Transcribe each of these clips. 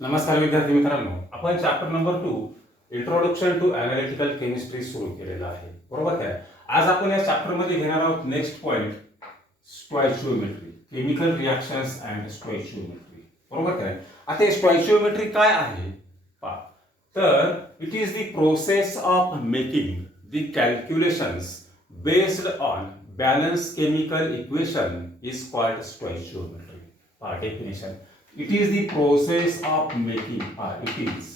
नमस्कार विद्यार्थी मित्रांनो, आपण chapter number 2 introduction to analytical chemistry सुरू केलेला आहे. बरोबर काय? आज आपण या चॅप्टर मध्ये घेणार आहोत next point stoichiometry, chemical reactions and stoichiometry. बरोबर काय? आता स्टॉइचियोमेट्री काय आहे पहा. तर it is the process of making the calculations based on balance chemical equation is called stoichiometry. पहा definition. It is the process of making, it is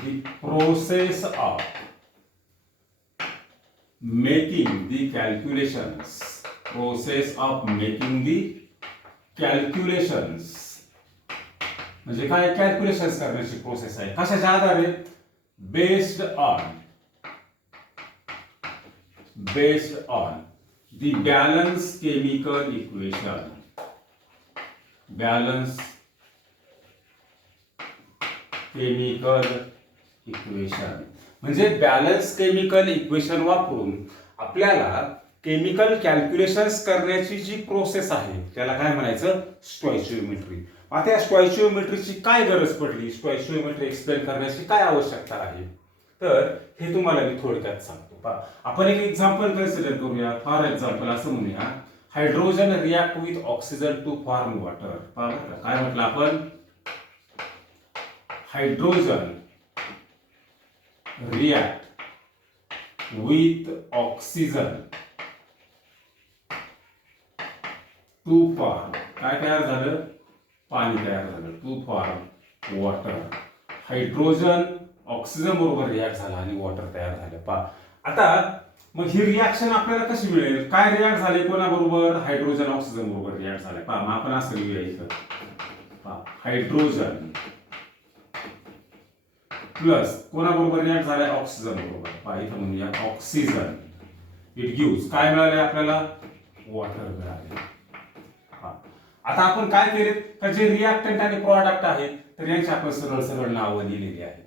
the process of making the calculations, process of making the calculations. म्हणजे काय calculations करण्याची process आहे. कशाच्या आधारे? based on the balance chemical equation. Balance chemical equation म्हणजे balance chemical equation वापरून आपल्याला chemical calculations करण्याची जी प्रोसेस आहे त्याला काय म्हणायचं? स्टॉइचियोमेट्री. आता या स्टॉइचियोमेट्रीची काय गरज पडली, स्टॉइचियोमेट्री एक्सप्लेन करण्याची काय आवश्यकता आहे, तर हे तुम्हाला मी थोडक्यात सांगतो. पहा, आपण एक एक्झाम्पल कन्सिडर करूया. फॉर एक्झाम्पल असं म्हणूया, hydrogen react with oxygen to form water. काय म्हटलं आपण? Hydrogen react with oxygen to form, काय तयार झालं? पाणी तयार झालं. To form water. Hydrogen oxygen बरोबर रिॲक्ट झाला आणि वॉटर तयार झालं. पहा आता मग ही रिॲक्शन आपल्याला कशी मिळेल? काय रिॲक्ट झाले कोणाबरोबर? हायड्रोजन ऑक्सिजन बरोबर रिॲक्ट झाले. पहा मग आपण असं लिहूया इथं. पहा हायड्रोजन प्लस कोणाबरोबर रिॲक्ट झालाय? ऑक्सिजन बरोबर. पहा इथं म्हणूया ऑक्सिजन. इट गिव्स काय मिळाले आपल्याला? वॉटर मिळाले. आता आपण काय केले तर जे रिॲक्टंट आणि प्रॉडक्ट आहेत तर यांची आपण सरळ सरळ नावं लिहिलेली आहेत.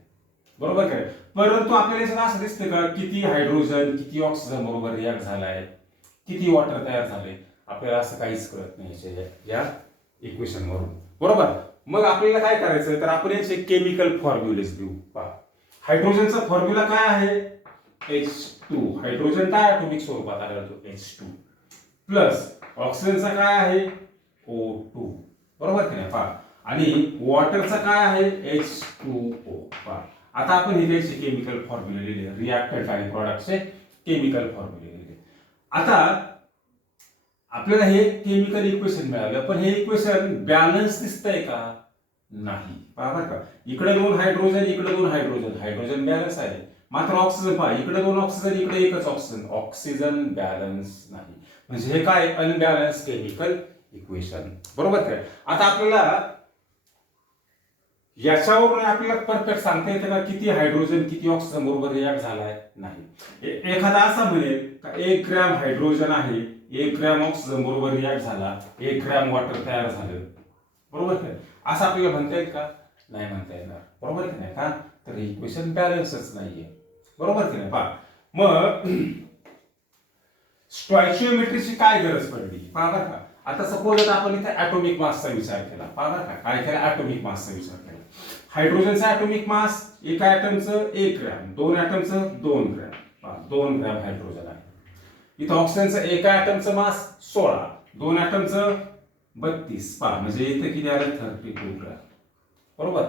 बरोबर काय? परंतु आपल्याला याच्यात असं दिसतं का किती हायड्रोजन किती ऑक्सिजन बरोबर रिॲक्ट झालाय, किती वॉटर तयार झाले, आपल्याला असं काहीच कळत नाही या इक्वेशन वरून. बरोबर. मग आपल्याला काय करायचं तर आपण याचे केमिकल फॉर्म्युलेज देऊ. पहा हायड्रोजनचा फॉर्म्युला काय आहे? H2. हायड्रोजन काय ॲटॉमिक स्वरूपात आढळतो? H2 प्लस ऑक्सिजनचा काय आहे? O2. बरोबर की नाही? पहा आणि वॉटरचा काय आहे? H2O. पहा आता आपण हे त्याचे केमिकल फॉर्म्युले लिहिले, रिॲक्टंट आणि प्रॉडक्टचे केमिकल फॉर्म्युले लिहिले. आता आपल्याला हे केमिकल इक्वेशन मिळालं, पण हे इक्वेशन बॅलन्स दिसतंय का? नाही. पहा बरं का, इकडे 2 हायड्रोजन इकडे 2 हायड्रोजन, हायड्रोजन बॅलन्स आहे. मात्र ऑक्सिजन पहा, इकडे 2 ऑक्सिजन इकडे एकच ऑक्सिजन, ऑक्सिजन बॅलन्स नाही. म्हणजे हे काय? Unbalance chemical equation. बरोबर काय? आता आपल्याला याच्यावरून आपल्याला परफेक्ट सांगता येतं का किती हायड्रोजन किती ऑक्सिजन बरोबर रिॲक्ट झालाय? नाही. एखादा असा म्हणेल का 1 ग्रॅम हायड्रोजन आहे 1 ग्रॅम ऑक्सिजन बरोबर रिॲक्ट झाला 1 ग्रॅम वॉटर तयार झालं. बरोबर काय? असं आपल्याला म्हणता येईल का? नाही म्हणता येणार. बरोबर की नाही? का तर हे इक्वेशन बॅलन्सच नाहीये. बरोबर की नाही? पहा मग स्टॉइचियोमेट्रीची काय गरज पडली? पहा बरं का, आता सपोज आपण इथे ॲटॉमिक मासचा विचार केला. पहा बरं का, काय केला? ॲटॉमिक मासचा विचार केला. हायड्रोजनचा ॲटॉमिक मास एका ॲटमचं 1 ग्रॅम, 2 ॲटमचं 2 ग्रॅम. पहा 2 ग्रॅम हायड्रोजन आहे. इथं ऑक्सिजनचं एका ॲटमचं मास 16, 2 ॲटमचं 32. पहा म्हणजे इथे किती आलं? 32 ग्रॅम. बरोबर.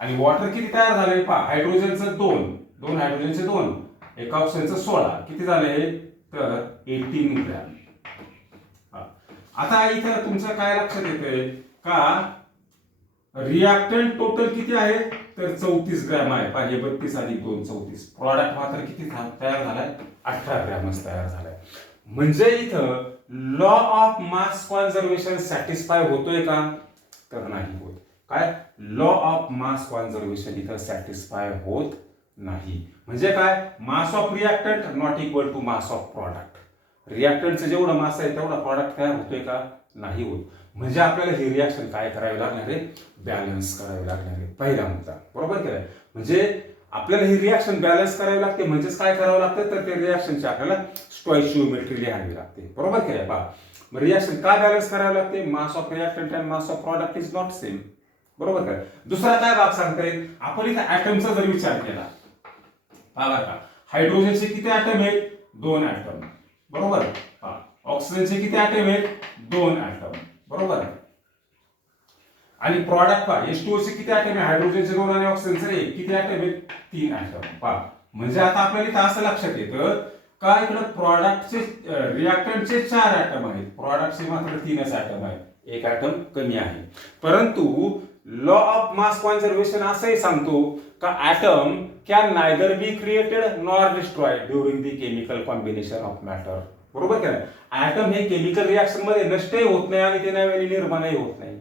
आणि वॉटर किती तयार झाले? पहा हायड्रोजनचं 2 हायड्रोजनचे 2, एका ऑक्सिजनचं 16, किती झाले? तर 18 ग्रॅम. आता इथं तुमचं काय लक्षात येतंय का रिॲक्टंट टोटल किती आहे? तर 34 ग्रॅम आहे. पहा हे 32 अधिक 2 34. प्रॉडक्ट मात्र किती तयार झालाय? 18 ग्रॅमच तयार झालाय. म्हणजे इथं law of mass conservation satisfy होतोय का? तर नाही होत. काय? लॉ ऑफ मास कॉन्झर्वेशन इथं सॅटिस्फाय होत नाही. म्हणजे काय? Mass of reactant not equal to mass of product. रिॲक्टंटचं जेवढं मास आहे तेवढा प्रॉडक्ट तयार होतोय का? नाही होत. म्हणजे आपल्याला ही रिॲक्शन काय करावी लागणार आहे? बॅलन्स करावी लागणार आहे. पहिला मुद्दा. बरोबर केलाय? म्हणजे आपल्याला ही रिॲक्शन बॅलन्स करावी लागते. म्हणजेच काय करावं लागतं तर त्या रिॲक्शनची आपल्याला स्टॉइचियोमेट्री लिहावी लागते. बरोबर केलाय? पहा रिॲक्शन का बॅलन्स करावं लागते? मास of reactant and mass of product is not same. बरोबर का? दुसरा काय भाग सांगता येईल? आपण इथे ऍटमचा जर विचार केला, बघा का, हायड्रोजनचे किती ऍटम आहेत? 2 ऍटम. बरोबर. ऑक्सिजनचे किती ऍटम आहेत? 2 ऍटम. बरोबर. आणि प्रॉडक्ट पहा, H2O चे किती ऍटम आहे? हायड्रोजनचे 2 आणि ऑक्सिजनचे 1. किती ऍटम आहेत? 3 ऍटम. पहा, म्हणजे आता आपल्याला इथं असं लक्षात येतं का इकडे प्रॉडक्टचे रिॲक्टंटचे 4 ऍटम आहेत, प्रॉडक्टचे मात्र 3च ऍटम आहेत, 1 ऍटम कमी आहे. परंतु लॉ ऑफ मास कॉन्झर्वेशन असंही सांगतो का atom can neither be created nor destroyed during the chemical combination of matter. बरोबर का? ऍटम हे केमिकल रिॲक्शन मध्ये नष्टही होत नाही आणि ते नव्याने निर्माणही होत नाही.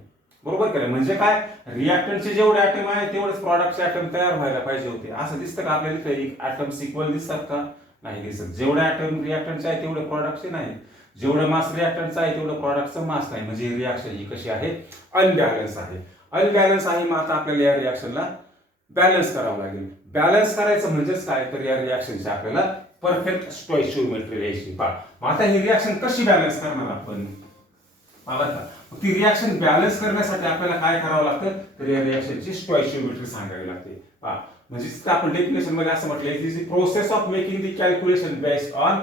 बरोबर केलं. म्हणजे काय, रिॲक्टंटचे जेवढे ऍटम आहेत तेवढेच प्रॉडक्टचे ऍटम तयार व्हायला पाहिजे होते. असं दिसतं का आपल्याला? काही ऍटम्स इक्वल दिसतात का? नाही दिसत. जेवढे ऍटम रिॲक्टंटचे आहे तेवढे प्रॉडक्टचे नाही, जेवढे मास रिॲक्टंटचं आहे तेवढं प्रॉडक्टचं मास नाही. म्हणजे रिॲक्शन ही कशी आहे? अनबॅलन्स आहे. अनबॅलन्स आहे. मग आता आपल्याला या रिॲक्शनला बॅलन्स करावं लागेल. बॅलन्स करायचं म्हणजेच काय, तर या रिॲक्शनची आपल्याला परफेक्ट स्टॉइचियोमेट्री लिहायची. पहा, मग आता ही रिॲक्शन कशी बॅलन्स करणार आपण? बघा, ती रिॲक्शन बॅलन्स करण्यासाठी आपल्याला काय करावं लागतं, तर या रिॲक्शनची स्टॉइचियोमेट्री सांगावी लागते. पहा, म्हणजे आपण डेफिनेशन मध्ये असं म्हटलंय, it is the process of making the calculation based on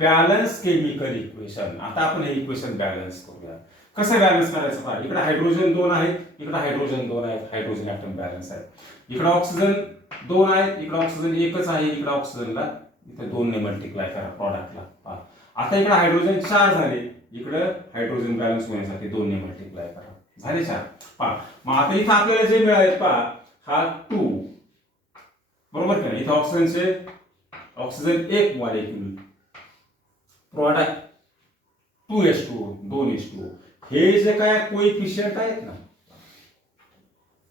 balance chemical equation. आता आपण हे इक्वेशन बॅलन्स करूया. कसं बॅलन्स करायचं? पहा, इकडे हायड्रोजन 2 आहेत, इकडे हायड्रोजन 2 आहेत, हायड्रोजन ऍटम बॅलन्स आहे. इकडे ऑक्सिजन 2 आहेत, इकडे ऑक्सिजन एकच आहे, इकडे ऑक्सिजनला इथे 2 ने मल्टिप्लाय करा प्रॉडक्टला. पहा, आता इकडे हायड्रोजन 4 झाले, इकडे हायड्रोजन बॅलन्स होण्यासाठी 2 ने मल्टिप्लाय करा, झाले 4. पहा, मग आता इथे आपल्याला जे मिळाले, पहा, हा 2. बरोबर का? इथे oxygen 1 molecule, product 2H2O, 2H2O. हे जे काय कोइफिशियंट आहेत ना,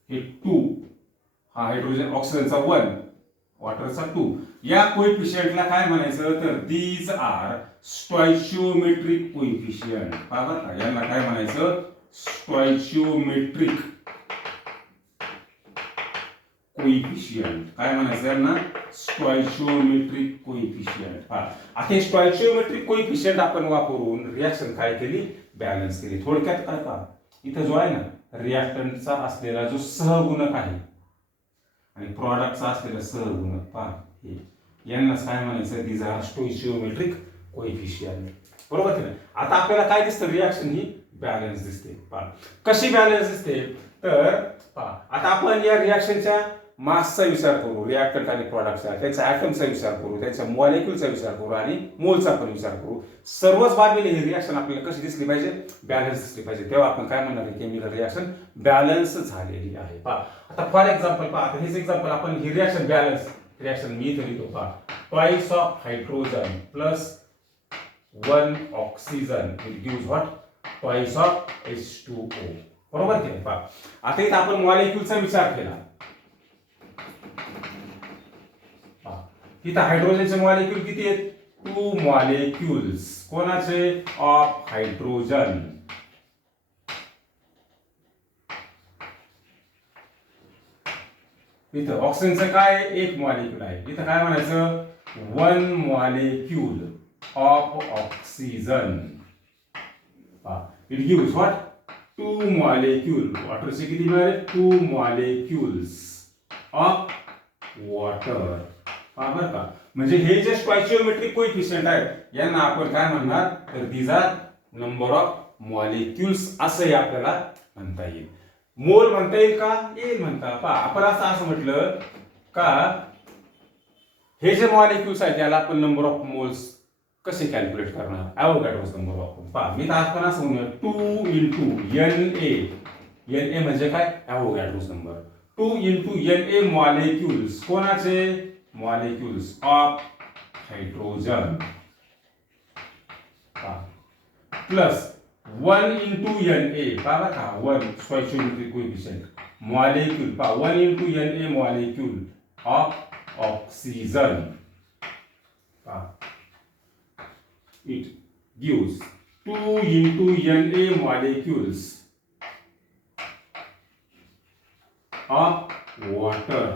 हे 2, हा हायड्रोजन ऑक्सिजनचा 1, वॉटरचा 2, या कोइफिशियंटला काय म्हणायचं, तर दीज आर स्टॉइचियोमेट्रिक कोइफिशियंट. बघा का, यांना काय म्हणायचं? स्टॉइचियोमेट्रिक कोइफिशियंट. काय म्हणायचं यांना? स्टॉइचियोमेट्रिक कोइफिशियंट. पहा, आता स्टॉइचियोमेट्रिक कोइफिशियंट आपण वापरून रिॲक्शन काय केली? बॅलन्स केली. थोडक्यात काय, पहा, इथं जो आहे ना रिॲक्टंटचा असलेला जो सहगुणक आहे आणि प्रॉडक्टचा असलेला सहगुणक, पहा, हे यांनाच काय म्हणायचं? These are stoichiometric coefficient. बरोबर की नाही? आता आपल्याला काय दिसतं? रिॲक्शन ही बॅलन्स दिसते. पहा, कशी बॅलन्स दिसते, तर पहा, आता आपण या रिॲक्शनच्या मासचा विचार करू, रिॲक्टंट आणि प्रॉडक्टचा, त्यांच्या ऍटमचा विचार करू, त्यांच्या मॉलिक्यूलचा विचार करू आणि मोलचा पण विचार करू. सर्वच बाबीने ही रिॲक्शन आपल्याला कशी दिसली पाहिजे? बॅलन्स दिसली पाहिजे. तेव्हा आपण काय म्हणणार? केमिकल रिॲक्शन बॅलन्स झालेली आहे. पहा, आता फॉर एक्झाम्पल, पहा, आता हेच एक्झाम्पल, आपण ही रिॲक्शन बॅलन्स रिॲक्शन मी इथे लिहितो. पहा, twice of hydrogen plus 1 oxygen it gives what? Twice of H2O. बरोबर की नाही? पहा, आता इथे आपण मॉलिक्यूलचा विचार केला. इथं हायड्रोजनचे मॉलिक्यूल किती आहेत? 2 मॉलिक्यूल्स. कोणाचे? Of hydrogen. इथं ऑक्सिजनचं काय? 1 मॉलिक्यूल आहे. इथं काय म्हणायचं? 1 molecule of oxygen. It gives what? 2 molecule. वॉटरचे किती मिळाले? 2 मॉलिक्यूल्स ऑफ वॉटर. बरोबर का? म्हणजे हे जे स्टॉइचियोमेट्रिक कोइफिशियंट आहेत यांना आपण काय म्हणणार? तर these are number of molecules असंही आपल्याला म्हणता येईल. मोल म्हणता येईल का? येईल म्हणता. पहा, आपण असं म्हटलं का हे जे मॉलिक्यूल्स आहेत याला आपण नंबर ऑफ मोल्स कसे कॅल्क्युलेट करणार? ॲव्होगॅड्रोस नंबर ऑफ. पहा, मी तर आपण असं म्हणूया 2 × Na. Na म्हणजे काय? Avogadro's number. 2 × Na molecules. कोणाचे? Molecules of hydrogen. Plus 1 × Na. पहा का, 1 स्टॉइचियोमेट्रिक कोइफिशियंट. मॉलिक्यूल, पहा, 1 × Na molecule of oxygen. It gives 2 × Na molecules of water.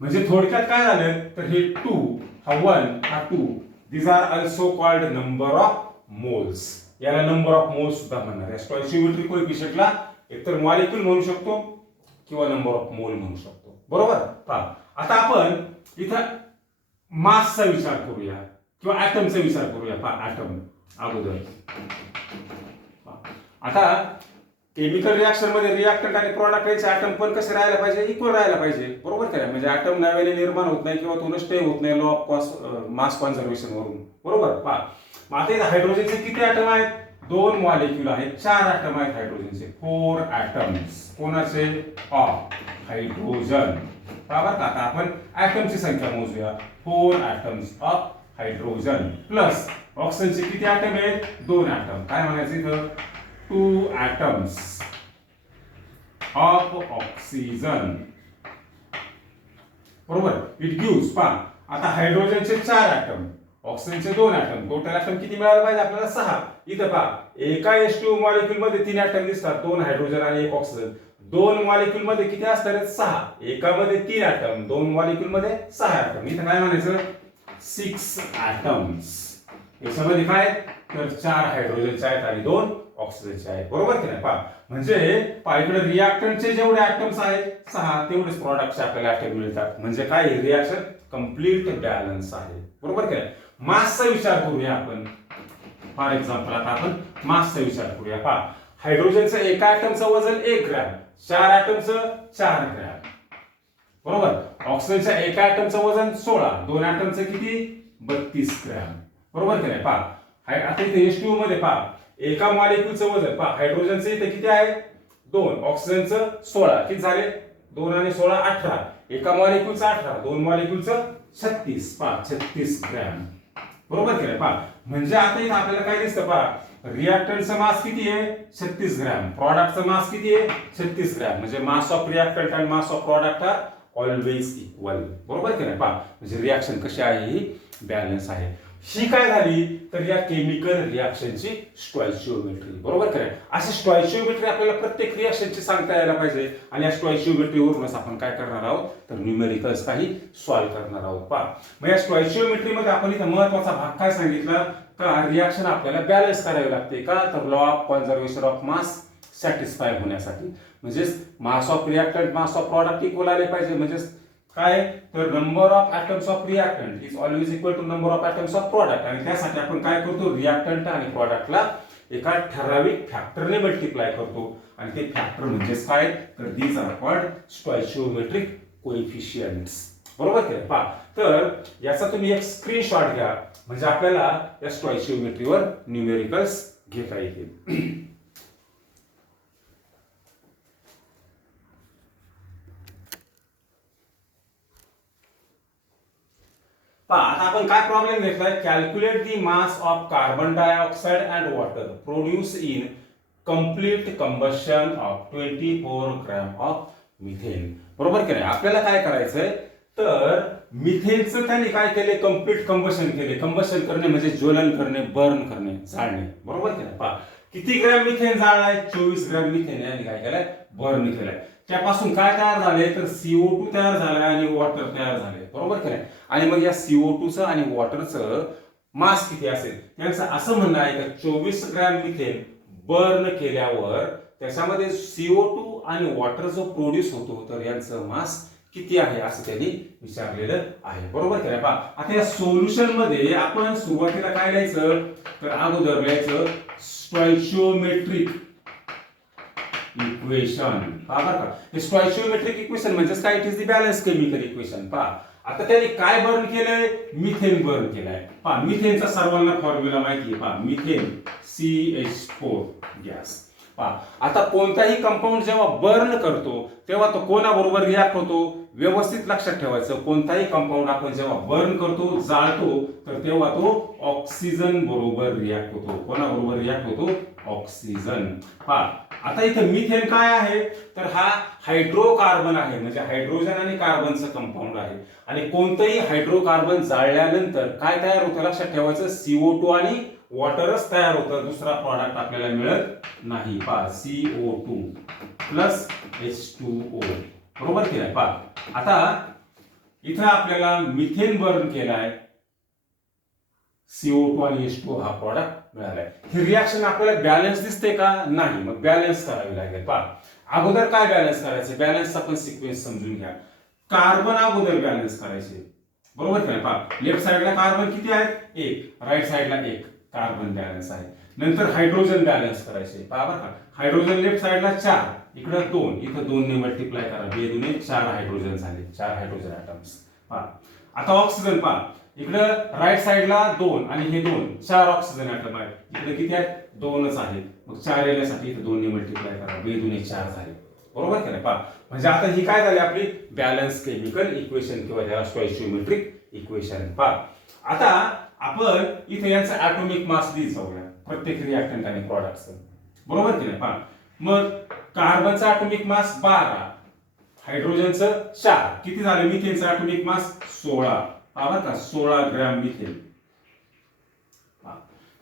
म्हणजे थोडक्यात काय झालं, तर हे 2, हा 1, हा 2, these are also called number of moles, याला नंबर ऑफ मोल्स सुद्धा म्हणणार. या स्टॉइचियोमेट्रिक कोएफिशियंटला एकतर मॉलिक्यूल म्हणू शकतो किंवा नंबर ऑफ मोल म्हणू शकतो. बरोबर. पहा आता आपण इथं मासचा विचार करूया किंवा ऍटमचा विचार करूया. पहा ऍटम अगोदर. आता केमिकल रिएक्शन मध्ये रिएक्टंट आणि प्रॉडक्ट यांचे ऍटम पण कसे राहायला पाहिजे, इक्वल राहायला पाहिजे. बरोबर काय. म्हणजे ऍटम नव्याने निर्माण होत नाही किंवा तो नष्ट होत नाही लॉ ऑफ मास कॉन्झर्वेशन वरून. बरोबर. पहा आता इथे हायड्रोजनचे किती ऍटम आहेत, 2 मॉलिक्यूल आहेत, 4 ऍटम आहेत हायड्रोजनचे, 4 ऍटम्स. कोणाचे, ऑफ हायड्रोजन. बरोबर का. आता आपण ऍटमची संख्या मोजूया. 4 ऍटम्स ऑफ हायड्रोजन प्लस ऑक्सिजनचे किती ऍटम आहेत, 2 ऍटम. काय म्हणायचं इथं, 2 atoms of oxygen. बरोबर. It gives. पहा आता हायड्रोजनचे 4 ऍटम, ऑक्सिजनचे 2 ऍटम, टोटल ऍटम किती मिळायला पाहिजे आपल्याला, 6. इथं पहा एका H2 मॉलिक्यूल मध्ये 3 ऍटम दिसतात, 2 हायड्रोजन आणि 1 ऑक्सिजन. 2 मॉलिक्यूल मध्ये किती असतात, 6. एकामध्ये 3 ऍटम, 2 मॉलिक्यूल मध्ये 6 ऍटम. इथं काय म्हणायचं, 6 ऍटम्स. याच्यामध्ये काय तर 4 हायड्रोजनचे आहेत आणि 2 ऑक्सिजनचे आहेत. बरोबर की नाही. पहा म्हणजे इकडे रिएक्टंटचे जेवढे ऍटम्स आहेत 6, तेवढेच प्रॉडक्टचे आपल्याला ऍटम मिळतात. म्हणजे काय, रिएक्शन कंप्लीट बॅलन्स आहे. बरोबर की नाही. मासचा विचार करूया आपण. फॉर एक्झाम्पल आता आपण मासचा विचार करूया. पहा हायड्रोजनचं एका ऍटमचं वजन 1 ग्रॅम, 4 ऍटमचं 4 ग्रॅम. बरोबर. ऑक्सिजनच्या एका ऍटमचं वजन 16, 2 ऍटमचं किती, 32 ग्रॅम. बरोबर की नाही. पहा आता इथे H2O मध्ये पहा एका मॉलिक्यूलचं वजन, पहा हायड्रोजनचं इथे किती आहे, 2, ऑक्सिजनचं 16, किती झाले, 2 आणि 16 18. एका मॉलिक्यूलचं 18, 2 मॉलिक्यूलचं 36. पहा 36 ग्रॅम. बरोबर की नाही. पहा म्हणजे आता इथे आपल्याला काय दिसतं, पहा रिएक्टंटचं मास किती आहे, 36 ग्रॅम. प्रॉडक्टचं मास किती आहे, 36 ग्रॅम. म्हणजे मास ऑफ रिएक्टंट आणि mass of product are always equal. बरोबर की नाही. पहा म्हणजे रिएक्शन कशी आहे, ही बॅलन्स आहे. ही काय झाली तर या केमिकल रिएक्शनची स्टॉइचियोमेट्री. बरोबर की नाही. अशी स्टॉइचियोमेट्री आपल्याला प्रत्येक रिएक्शनची सांगता यायला पाहिजे. आणि या स्टॉइचियोमेट्रीवरूनच आपण काय करणार आहोत तर न्यूमेरिकल्स काही सॉल्व्ह करणार आहोत. पहा मग या स्टॉइचियोमेट्री मध्ये आपण इथं महत्वाचा भाग काय सांगितला का, रिएक्शन आपल्याला बॅलन्स करावी लागते. का तर law of conservation of mass satisfy होण्यासाठी. म्हणजे mass of reactant mass of product equal आले पाहिजे. म्हणजे काय तर number of atoms of reactant is always equal to number of atoms of product. आणि त्यासाठी आपण काय करतो, रिएक्टंट आणि प्रॉडक्टला एका ठराविक फॅक्टरने मल्टिप्लाय करतो. आणि ते फॅक्टर म्हणजेच काय तर दीज आर कॉल्ड स्टॉइचियोमेट्रिक कोएफिशियंट्स. बरोबर की. पहा तर याचा तुम्ही एक स्क्रीनशॉट घ्या म्हणजे आपल्याला या स्टॉइचियोमेट्रीवर न्यूमेरिकल्स घेता येतील. पहा आता आपण काय प्रॉब्लेम घेतलाय, calculate the mass of carbon dioxide and water produce in complete combustion of 24 gram of methane. बरोबर की नाही. आपल्याला काय करायचंय तर मिथेनचं त्यांनी काय केले, कंप्लीट कंबशन केले. कंबशन करणे म्हणजे ज्वलन करणे, बर्न करणे, जाळणे. बरोबर की नाही. पहा किती ग्रॅम मिथेन जाळलाय, 24 ग्रॅम मिथेन यांनी काय केलंय, बर्न केलंय. त्यापासून काय तयार झाले तर CO2 तयार झालाय आणि वॉटर तयार झाले. बरोबर की नाही. आणि मग या CO2चं आणि वॉटरचं मास किती असेल, त्यांचं असं म्हणणं आहे की 24 ग्रॅम मिथेन बर्न केल्यावर त्याच्यामध्ये CO2 आणि वॉटर जो प्रोड्यूस होतो तर यांचं मास किती आहे असं त्यांनी विचारलेलं आहे. बरोबर की नाही. पहा आता या सोल्युशन मध्ये आपण सुरुवातीला काय लिहायचं तर अगोदर लिहायचं स्टॉइचियोमेट्रिक इक्वेशन. पहा बरं का, हे स्टॉइचियोमेट्रिक इक्वेशन म्हणजे काय, it is the balance chemical equation. पहा आता त्यांनी काय बर्न केलंय, मिथेन बर्न केलाय. पहा मिथेनचा सर्वांना फॉर्म्युला माहिती आहे. पहा मिथेन CH4 गॅस. पहा आता कोणताही कंपाऊंड जेव्हा बर्न करतो तेव्हा तो कोणाबरोबर रिॲक्ट होतो, व्यवस्थित लक्षात ठेवायचं. कोणताही कंपाऊंड आपण जेव्हा बर्न करतो, जाळतो तर तेव्हा तो ऑक्सिजन बरोबर रिॲक्ट होतो. कोणाबरोबर रिॲक्ट होतो, ऑक्सिजन. पहा आता इथे मिथेन काय आहे तर हा हायड्रोकार्बन आहे. म्हणजे हायड्रोजन आणि कार्बनचं कंपाऊंड आहे. आणि कोणतंही हायड्रोकार्बन जाळल्यानंतर काय तयार होतं लक्षात ठेवायचं, CO2 आणि वॉटरच तयार होतं, दुसरा प्रॉडक्ट आपल्याला मिळत नाही. पहा CO2 प्लस H2O. बरोबर की नाही. पहा आता इथं आपल्याला मिथेन बर्न केलाय CO2 आणि H2O हा प्रॉडक्ट मिळालाय. ही रिॲक्शन आपल्याला बॅलन्स दिसते का? नाही. मग बॅलन्स करावी लागेल. पहा अगोदर काय बॅलन्स करायचं? बॅलन्सचा पण सिक्वेन्स समजून घ्या. कार्बन अगोदर बॅलन्स करायचे, बरोबर का? पहा लेफ्ट साइडला कार्बन किती आहेत? 1. राईट साइडला 1 कार्बन बॅलन्स आहे. नंतर हायड्रोजन बॅलन्स करायचे. पहा बरं का, हायड्रोजन लेफ्ट साइडला 4, इकडे 2, इथं 2 ने मल्टिप्लाय करा, 2 दुने 4 हायड्रोजन झाले, 4 हायड्रोजन ॲटम्स. पहा आता ऑक्सिजन पहा, इकडे राईट साइडला 2 आणि हे 2, 4 ऑक्सिजन ॲटम आहेत. इकडे किती आहेत? 2च आहेत. मग 4 येण्यासाठी इथं 2 ने मल्टिप्लाय करा, 2 दुने 4 झाले, बरोबर की नाही? पहा म्हणजे आता ही काय झाली आपली बॅलन्स केमिकल इक्वेशन किंवा त्याला स्टॉइचियोमेट्रिक इक्वेशन. पहा आता आपण इथे यांचं ॲटॉमिक मास लिहित जाऊया प्रत्येक रिॲक्टंट आणि प्रॉडक्टचं, बरोबर की नाही? पहा मग कार्बनचं ॲटॉमिक मास 12, हायड्रोजनचं 4, किती झालं? मिथेनचं ॲटॉमिक मास 16. पहा बरं का, 16 gram methane.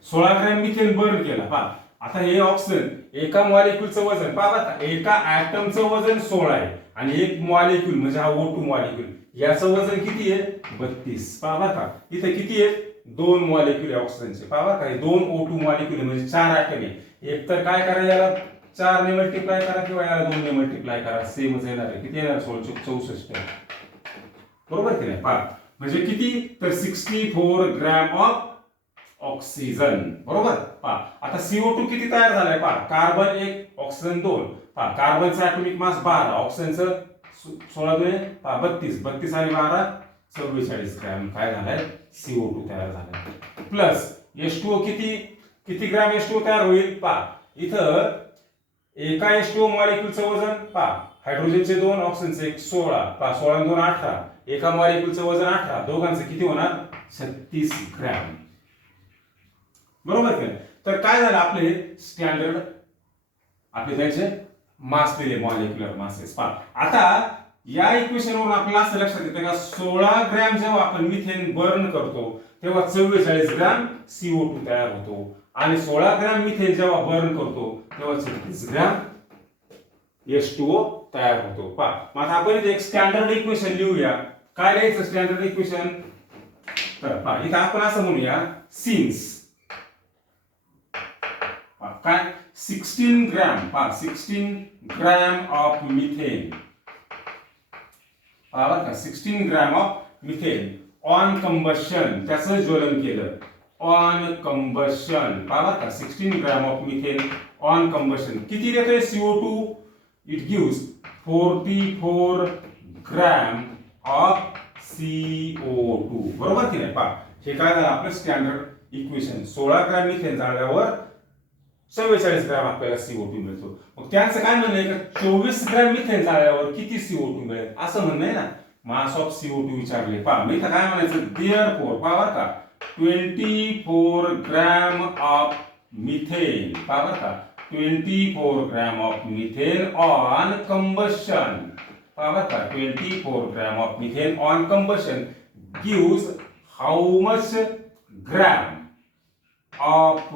16 gram methane burn केला. पहा आता हे ऑक्सिजन, एका मॉलिक्यूलचं वजन पहा बरं का, एका ॲटमचं वजन 16 आहे आणि एक मॉलिक्यूल म्हणजे हा O2 मॉलिक्यूल याचं वजन किती आहे? 32. पहा बरं का, इथे किती आहे? 2 मॉलिक्यूल आहे ऑक्सिजनचे. पहा बरं का, हे 2 O2 मॉलिक्यूल म्हणजे 4 ॲटम आहे. एक तर काय करा, याला 4 ने मल्टिप्लाय करा किंवा याला 2 ने मल्टिप्लाय करा, सेमच येणार आहे. किती येणार? 64, बरोबर की नाही? पहा म्हणजे किती? तर 64 ग्रॅम ऑफ ऑक्सिजन, बरोबर. पहा आता CO2 किती तयार झालाय? पहा कार्बन 1, ऑक्सिजन 2. पहा कार्बनचा ॲटॉमिक मास 12, ऑक्सिजनचं 16 दुने 32, 32 आणि 12 44 ग्रॅम काय झालाय? CO2 तयार झालाय. प्लस H2O किती ग्रॅम H2O तयार होईल? पहा इथं एका H2O मॉलिक्यूलचं वजन पहा, हायड्रोजनचे 2, ऑक्सिजनचे 1, 16. पहा 16 आणि 2 18, एका मॉलिक्यूलचं वजन 18, दोघांचं किती होणार? 36 ग्रॅम, बरोबर की नाही? तर काय झालं आपले हे स्टँडर्ड आपले त्याचे मास दिले, मॉलिक्युलर मासेस. पहा आता या इक्वेशनवरून आपल्याला असं लक्षात येतं का 16 ग्रॅम जेव्हा आपण मिथेन बर्न करतो तेव्हा 44 ग्रॅम CO2 तयार होतो आणि 16 ग्रॅम मिथेन जेव्हा बर्न करतो तेव्हा 36 ग्रॅम H2O तयार होतो. पहा मग आता आपण इथे एक स्टँडर्ड इक्वेशन लिहूया. काय लिहायचं स्टँडर्ड इक्वेशन? तर पहा इथे आपण असं म्हणूया, सिन्स काय 16 ग्रॅम, पहा 16 ग्रॅम ऑफ मिथेन, पहा का 16 gram of methane on combustion, त्याचं ज्वलन केलं, ऑन कंबशन. पहा का 16 gram of methane on combustion किती देतोय? CO2 it gives 44 gram of CO2, बरोबर की नाही? पहा हे काय झालं आपलं स्टँडर्ड इक्वेशन. 16 ग्रॅम मिथेन जाळल्यावर 44 ग्रॅम आपल्याला CO2 मिळतो. मग त्यांचं काय म्हणणं आहे का 24 ग्रॅम मिथेन जाळल्यावर किती CO2 मिळेल असं म्हणणं आहे ना. मास ऑफ CO2 विचारले. पहा मी इथं काय म्हणायचं, देअरफॉर पहा बरं का 24 ग्रॅम ऑफ मिथेन, पहा बरं का 24 gram of methane on combustion, पहा बरं का 24 gram of methane on combustion gives how much gram of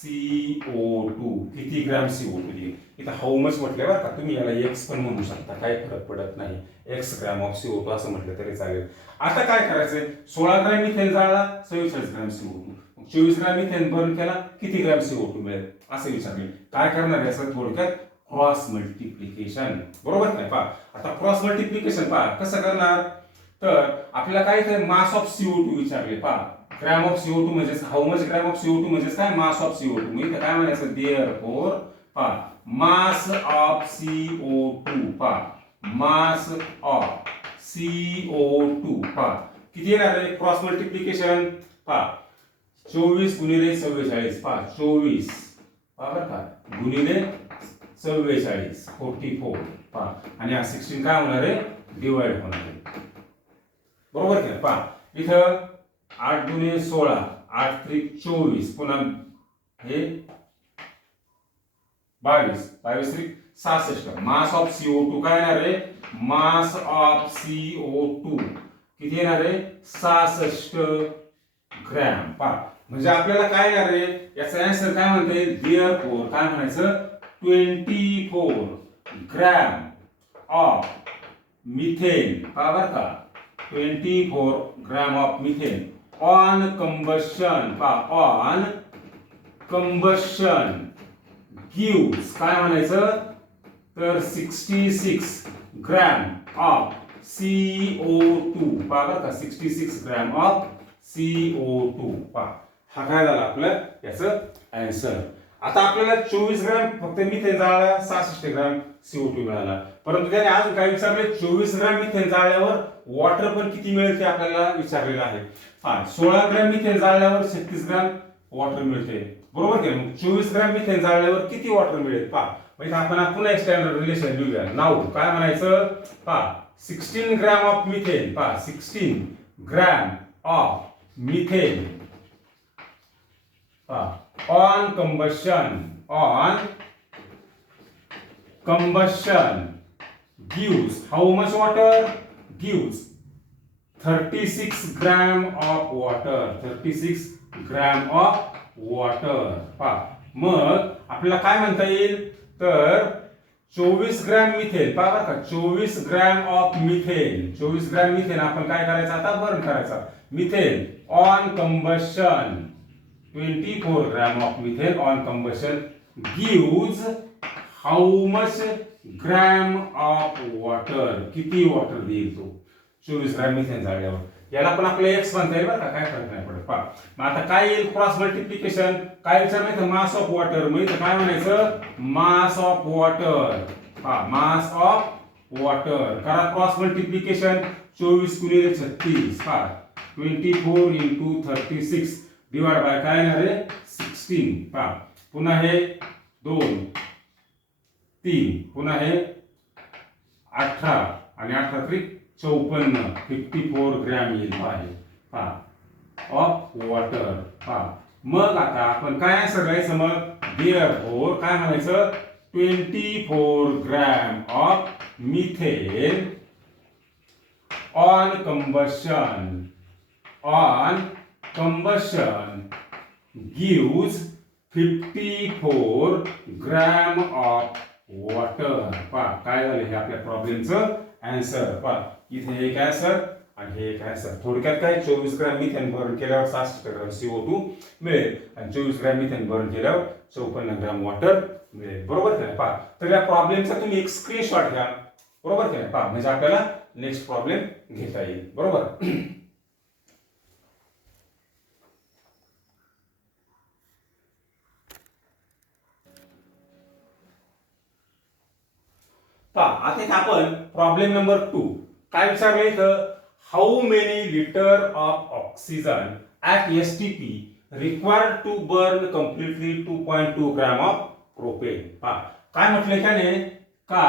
CO2, किती ग्रॅम CO2 दिली. इथं हाऊ मच म्हटल्यावर का तुम्ही याला एक्स पण म्हणू शकता, काही फरक पडत नाही. एक्स ग्रॅम ऑफ CO2 असं म्हटलं तरी चालेल. आता काय करायचंय, 16 ग्रॅम मिथेन जाळला 44 gram CO2, 24 gram methane burn केला किती ग्रॅम CO2 मिळेल असं विचारले. काय करणार आहे असं थोडक्यात क्रॉस मल्टिप्लिकेशन, बरोबर नाही? पहा आता क्रॉस मल्टिप्लिकेशन पहा कसं करणार. तर आपल्याला काय इथे मास ऑफ CO2 विचारले. पहा ग्रॅम ऑफ CO2 म्हणजे how much gram of CO2 म्हणजे काय मास ऑफ CO2. मी इथे काय म्हणायचं, देअरफॉर पहा मास ऑफ CO2, पहा मास ऑफ CO2 पहा किती येणार आहे क्रॉस मल्टिप्लिकेशन. पहा 24 गुणिले 44, पहा 24 पहा बरं का गुणिले 44 44 पहा आणि हा 16 काय होणार आहे डिवाइड होणार आहे, बरोबर की. पहा इथं 8 दुने 16, 8 त्रिक 24, पुन्हा हे 22, 22 त्रिक 66. मास ऑफ CO2 काय येणार आहे, मास ऑफ CO2 किती येणार आहे 66 ग्रॅम. पहा म्हणजे आपल्याला काय येणार आहे याचा आन्सर काय म्हणते, देअरफॉर काय म्हणायचं 24 ग्रॅम ऑफ मिथेन. पहा बरं का 24 gram of methane on combustion on combustion gives काय म्हणायचं तर 66 ग्रॅम ऑफ CO2 बरं का 66 ग्रॅम ऑफ CO2 हा काय झाला आपलं याचं आन्सर. आता आपल्याला 24 ग्रॅम फक्त मिथेन जाळला 66 ग्रॅम CO2 मिळाला, परंतु त्याने अजून काय विचारले 24 ग्रॅम मिथेन जाळल्यावर वॉटर पण किती मिळेल ते आपल्याला विचारलेलं आहे. 16 ग्रॅम मिथेन जाळल्यावर 36 ग्रॅम वॉटर मिळते बरोबर की. मग 24 ग्रॅम मिथेन जाळल्यावर किती वॉटर मिळेल म्हणजे आपण पुन्हा एक स्टँडर्ड रिलेशन लिहूया. नाऊ काय म्हणायचं 16 gram of methane 16 gram of methane on combustion gives how much water gives 36 gram of water 36 gram of water मग आपल्याला काय म्हणता येईल तर 24 ग्रॅम मिथेन बघा का 24 gram of methane 24 gram methane आपण काय करायचं आता बर्न करायचा. Methane on combustion 24 gram of methane on combustion gives how much gram of water किती वॉटर देईल तो 24 ग्रॅम मिथेन जाळल्यावर. याला पण आपल्याला x म्हणता येईल बरं का काय फरक नाही पडत मग आता काय येईल क्रॉस मल्टिप्लिकेशन काय विचारलं तर मास ऑफ वॉटर म्हणजे काय म्हणायचं mass of water mass of water करा क्रॉस मल्टिप्लिकेशन 24 गुणिले 36 24 into 36 डिवाइड बाय काय येणार आहे 16 पुन्हा हे 2 3 पुन्हा हे 18 आणि 18 त्रिक 54 54 ग्रॅम येईल आहे ऑफ वॉटर. मग आता आपण काय आन्सर द्यायचं मग देअरफॉर काय म्हणायचं 24 gram of methane on combustion gives 54 gram of water काय झालं हे आपल्या प्रॉब्लेमचं आन्सर इथे एक आन्सर आणि हे एक आन्सर. थोडक्यात काय 24 ग्रॅम मिथेन बर्न केल्यावर 66 ग्रॅम CO2 मिळेल आणि 24 ग्रॅम मिथेन बर्न केल्यावर 54 ग्रॅम वॉटर मिळेल बरोबर की तर या प्रॉब्लेमचा तुम्ही एक स्क्रीनशॉट घ्या बरोबर की म्हणजे आपल्याला नेक्स्ट प्रॉब्लेम घेता येईल बरोबर. आता आपण प्रॉब्लेम नंबर 2 काय विचारलं इथं how many litre of oxygen at STP required to burn completely 2.2 gram of propane. काय म्हटलं त्याने का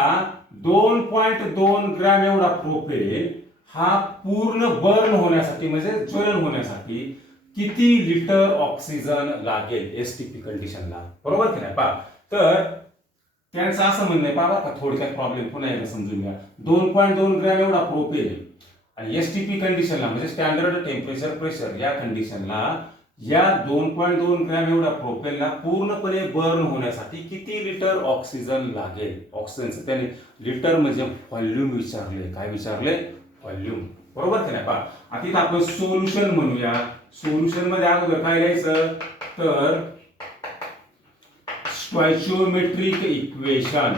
2.2 ग्रॅम एवढा प्रोपेन हा पूर्ण बर्न होण्यासाठी म्हणजे ज्वलन होण्यासाठी किती लिटर ऑक्सिजन लागेल एसटीपी कंडिशनला बरोबर की नाही तर त्यांचं असं म्हणणं आहे का थोडक्यात प्रॉब्लेम पुन्हा एकदा समजून घ्या 2.2 ग्रॅम एवढा प्रोपेन आणि एसटीपी कंडिशनला म्हणजे स्टँडर्ड टेम्परेचर प्रेशर या कंडिशनला या 2.2 ग्रॅम एवढा प्रोपेनला पूर्णपणे बर्न होण्यासाठी किती लिटर ऑक्सिजन लागेल. ऑक्सिजनचं त्याने लिटर म्हणजे व्हॉल्यूम विचारले काय विचारले व्हॉल्यूम बरोबर की नाही आता इथं आपण सोल्युशन म्हणूया. सोल्युशन मध्ये अगोदर काय लिहायचं तर स्टॉइचियोमेट्रिक इक्वेशन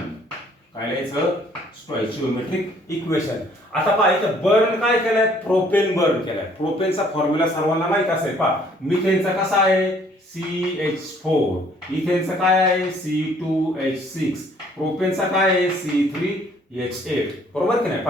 काय लिहायचं स्टॉइचियोमेट्रिक इक्वेशन. आता पहा इथं बर्न काय केलंय प्रोपेन बर्न केलाय. प्रोपेनचा फॉर्म्युला सर्वांना माहित असेल मिथेनचा कसा आहे CH4 इथेनचा काय आहे C2H6 प्रोपेनचा काय आहे C3H8 बरोबर की नाही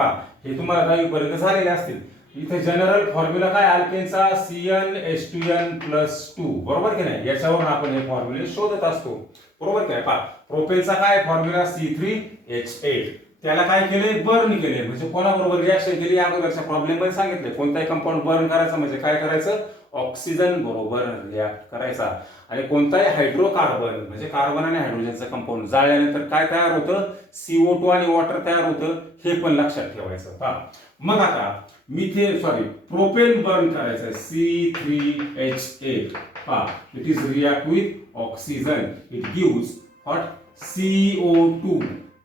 हे तुम्हाला 10वी पर्यंत झालेले असतील. इथे जनरल फॉर्म्युला काय अल्केनचा CnH2n+2 बरोबर की नाही याच्यावरून आपण हे फॉर्म्युले शोधत असतो बरोबर की नाही प्रोपेनचा काय फॉर्म्युला C3H8 त्याला काय केले बर्न केले म्हणजे कोणाबरोबर रिएक्शन केली अगोदरच्या प्रॉब्लेम मध्ये सांगितले कोणताही कंपाऊंड बर्न करायचा म्हणजे काय करायचं ऑक्सिजन बरोबर रिॲक्ट करायचा आणि कोणताही हायड्रोकार्बन म्हणजे कार्बन आणि हायड्रोजनचं कंपाऊंड जाळल्यानंतर काय तयार होतं CO2 आणि वॉटर तयार होतं हे पण लक्षात ठेवायचं. मग आता प्रोपेन बर्न करायचं C3H8 it is react with oxygen it gives what CO2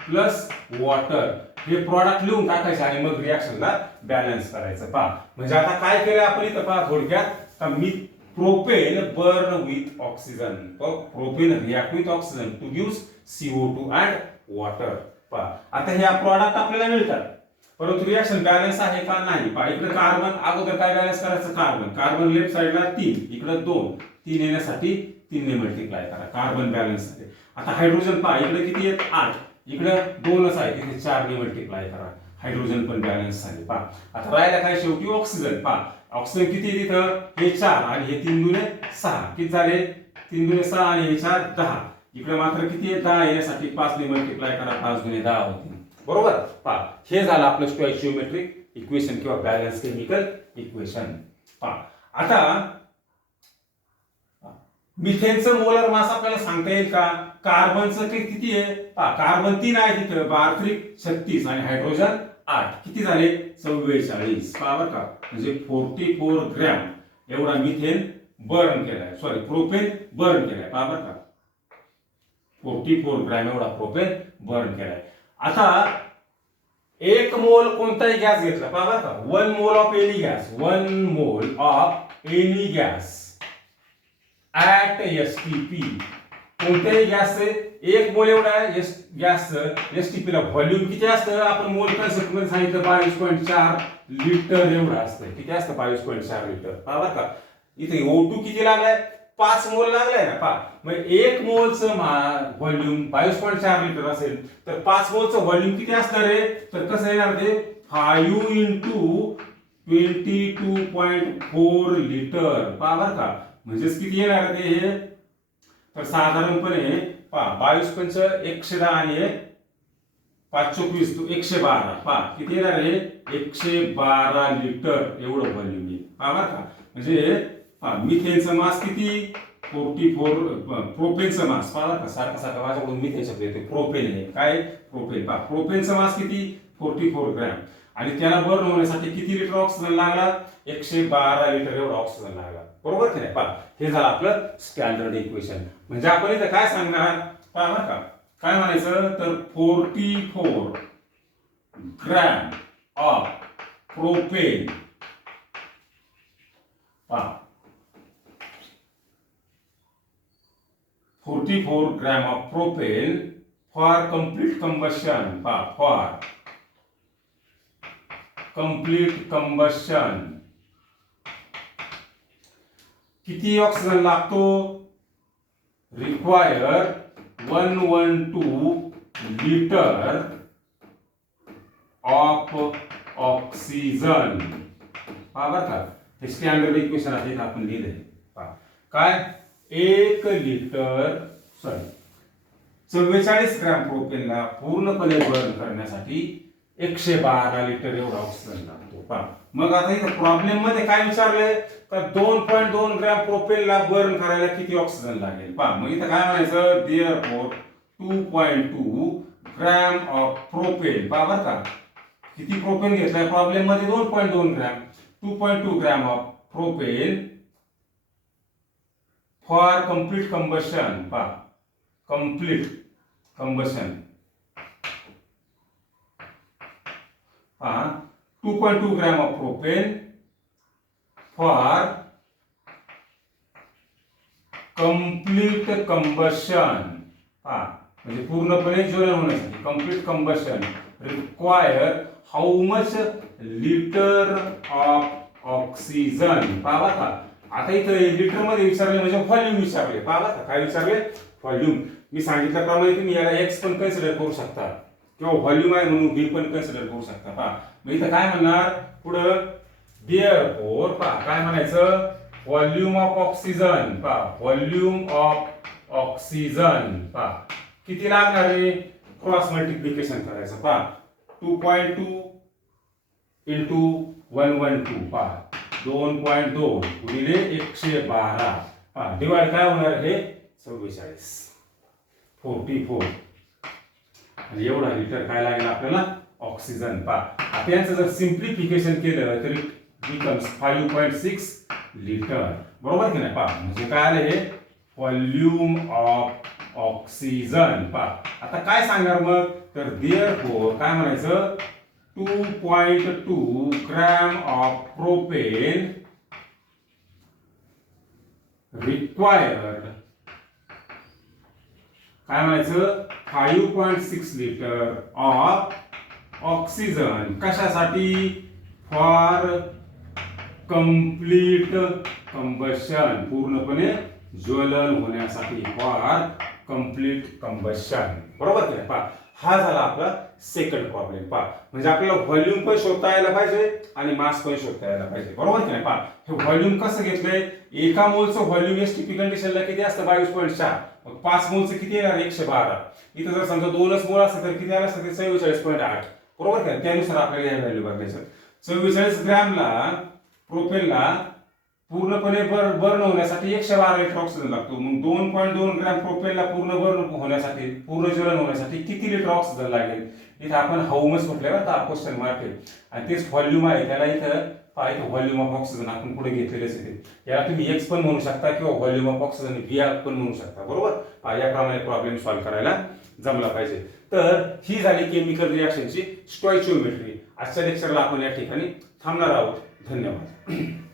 plus water हे प्रॉडक्ट लिहून टाकायचे आणि मग रिॲक्शनला बॅलन्स करायचं म्हणजे आता काय केलं आपण इथं थोडक्यात का मी propane burn with oxygen, propane react with oxygen to gives CO2 and water. पहा आता हे प्रॉडक्ट आपल्याला मिळतात, परंतु रिएक्शन बॅलन्स आहे का नाही. पहा इकडे कार्बन, अगोदर काय बॅलन्स करायचं, कार्बन लेफ्ट साइडला 3, इकडे 2, 3 येण्यासाठी 3 ने मल्टिप्लाय करा, कार्बन बॅलन्स आहे. आता हायड्रोजन पहा इकडे किती आहेत 8, इकडे 2च आहे, तिथे 4 ने मल्टिप्लाय करा, हायड्रोजन पण बॅलन्स झाले. पहा आता राहिला काय शेवटी ऑक्सिजन. पहा ऑक्सिजन किती आहे तिथं, हे 4 आणि हे 3 दुने 6, किती झाले 3 दुने 6 आणि हे 4 10. इकडे मात्र किती आहे 10 येण्यासाठी 5 ने मल्टिप्लाय करा, 5 दुने 10 होतील. बरोबर. पहा हे झालं आपलं स्टोइचियोमेट्रिक इक्वेशन किंवा बॅलन्स केमिकल इक्वेशन. पहा आता मिथेनचं मोलर मास आपल्याला सांगता येईल का, कार्बनचं किती आहे. पहा कार्बन 3 आहे तिथं, बार्थिक 36 आणि हायड्रोजन 8, किती झाले 44. पहा बरं का, म्हणजे 44 ग्रॅम एवढा मिथेन बर्न केलाय, सॉरी प्रोपेन बर्न केलाय. पहा बरं का, 44 ग्रॅम एवढा प्रोपेन बर्न केलाय. आता 1 मोल कोणताही गॅस घेतला, पहा बरं का, 1 mole of any gas, 1 mole of any gas at STP, कोणत्याही गॅसचे 1 मोल एवढा आहे गॅसचं STP ला व्हॉल्यूम किती असतं, आपण मोल कन्सेप्ट मध्ये सांगितलं 22.4 लिटर एवढं असतं. किती असतं 22.4 लिटर. पहा बरं का, इथे O2 किती लागलाय 5 मोल लागलाय ना. पहा मग 1 मोलचं व्हॉल्यूम 22.4 लिटर असेल तर 5 मोलचं व्हॉल्यूम किती असणार आहे, तर कसं येणार ते 5 into 22.4 लिटर. पहा बरं का, म्हणजेच किती येणार ते हे, तर साधारणपणे पहा 22 पंच 110 आणि 5 चोक 20 तो 112. पहा किती येणार आहे 112 लिटर एवढं व्हॉल्यूम येईल. पहा बरं का, म्हणजे मिथेनचं मास किती 44, प्रोपेनचं मास पहा बरं का, सारखा माझ्याकडून मिथेन शब्द येते, प्रोपेन आहे काय, प्रोपेन. पहा प्रोपेनचं मास किती 44 ग्रॅम आणि त्याला बर्न होण्यासाठी किती लिटर ऑक्सिजन लागला 112 लिटर एवढा ऑक्सिजन लागला. बरोबर की नाही. पहा हे झालं आपलं स्टँडर्ड इक्वेशन. म्हणजे आपण इथं काय सांगणार, पहा बरं का, काय म्हणायचं तर 44 ग्रॅम ऑफ प्रोपेन. पहा 44 gram of propane for complete combustion. पहा फॉर कंप्लीट कंबशन किती ऑक्सिजन लागतो, रिक्वायर 112 लिटर ऑफ ऑक्सिजन. पहा बरं का, हे स्टँडर्ड इक्वेशन आहे आपण लिहिले. पहा काय 1 लिटर 44 ग्रॅम प्रोपेनला पूर्णपणे बर्न करण्यासाठी 112 लिटर एवढा ऑक्सिजन लागतो. पहा मग आता इथं प्रॉब्लेम मध्ये काय विचारलंय तर 2.2 ग्रॅम प्रोपेनला बर्न करायला किती ऑक्सिजन लागेल. पहा मग इथं काय म्हणायचं देअरफॉर 2.2 ग्रॅम ऑफ प्रोपेन. पहा बरं का, किती प्रोपेन घेतलाय प्रॉब्लेम मध्ये 2.2 gram, 2.2 gram of propane for complete combustion. पहा कंप्लीट कंबशन, पहा 2.2 gram of propane for complete combustion. पहा म्हणजे पूर्णपणे ज्वलन होण्यासाठी complete combustion require how much litre of oxygen. पहा बघा आता इथं लिटर मध्ये विचारले म्हणजे व्हॉल्यूम विचारले. पहा बघा काय विचारले व्हॉल्यूम. मी सांगितल्याप्रमाणे तुम्ही याला एक्स पण कन्सिडर करू शकता किंवा व्हॉल्यूम आहे म्हणून व्ही पण कन्सिडर करू शकता. पहा मग इथं काय म्हणणार पुढं देअरफॉर. पहा काय म्हणायचं व्हॉल्यूम ऑफ ऑक्सिजन. पहा व्हॉल्यूम ऑफ ऑक्सिजन पहा किती लागणार आहे क्रॉस मल्टिप्लिकेशन करायचं. पहा 2.2 इंटू 112 पहा 2.2 गुणिले 112 पहा डिवाइड काय होणार हे 44 44 आणि एवढा लिटर काय लागेल आपल्याला ऑक्सिजन. पहा आता यांचं जर सिम्प्लिफिकेशन केलं तर बिकम्स 5.6 लिटर. बरोबर की नाही. पहा म्हणजे काय आले हे व्हॉल्यूम ऑफ ऑक्सिजन. पहा आता काय सांगणार मग तर देअरफॉर काय म्हणायचं 2.2 ग्रॅम ऑफ प्रोपेन रिक्वायर्ड काय म्हणायचं 5.6 लिटर ऑफ ऑक्सिजन कशासाठी फॉर कंप्लीट कंबशन पूर्णपणे ज्वलन होण्यासाठी फॉर कंप्लीट कंबशन बरोबर की नाही पहा हा झाला आपला सेकंड प्रॉब्लेम पहा म्हणजे आपल्याला व्हॉल्यूम पण शोधता यायला पाहिजे आणि मास पण शोधता यायला पाहिजे बरोबर की नाही पहा हे व्हॉल्यूम कसं घेतलंय एका मोलचं व्हॉल्यूम एसटीपी कंडिशनला किती असतं 22.4 मग 5 मोलचं किती येणार 112 इथं जर समजा 2च मोल असतं तर किती आलं असतं 44.8 बरोबर का त्यानुसार आपल्याला या व्हॅल्यू बघायचं 44 ग्रॅमला प्रोपेनला पूर्णपणे बर्न होण्यासाठी 112 लिटर ऑक्सिजन लागतो मग 2.2 ग्रॅम प्रोपेनला पूर्ण बर्न होण्यासाठी पूर्ण ज्वलन होण्यासाठी किती लिटर ऑक्सिजन लागेल इथं आपण हाऊ मच म्हटल्यावर तर क्वेश्चन मार्क आहे आणि तेच व्हॉल्यूम आहे त्याला इथं व्हॉल्यूम ऑफ ऑक्सिजन आपण पुढे घेतलेलेच आहे याला तुम्ही एक्स पण म्हणू शकता किंवा व्हॉल्यूम ऑफ ऑक्सिजन व्ही पण म्हणू शकता बरोबर याप्रमाणे प्रॉब्लेम सॉल्व्ह करायला जमला पाहिजे तर ही झाली केमिकल रिॲक्शनची स्टॉइचिओमेट्री आजच्या लेक्चरला आपण या ठिकाणी थांबणार आहोत धन्यवाद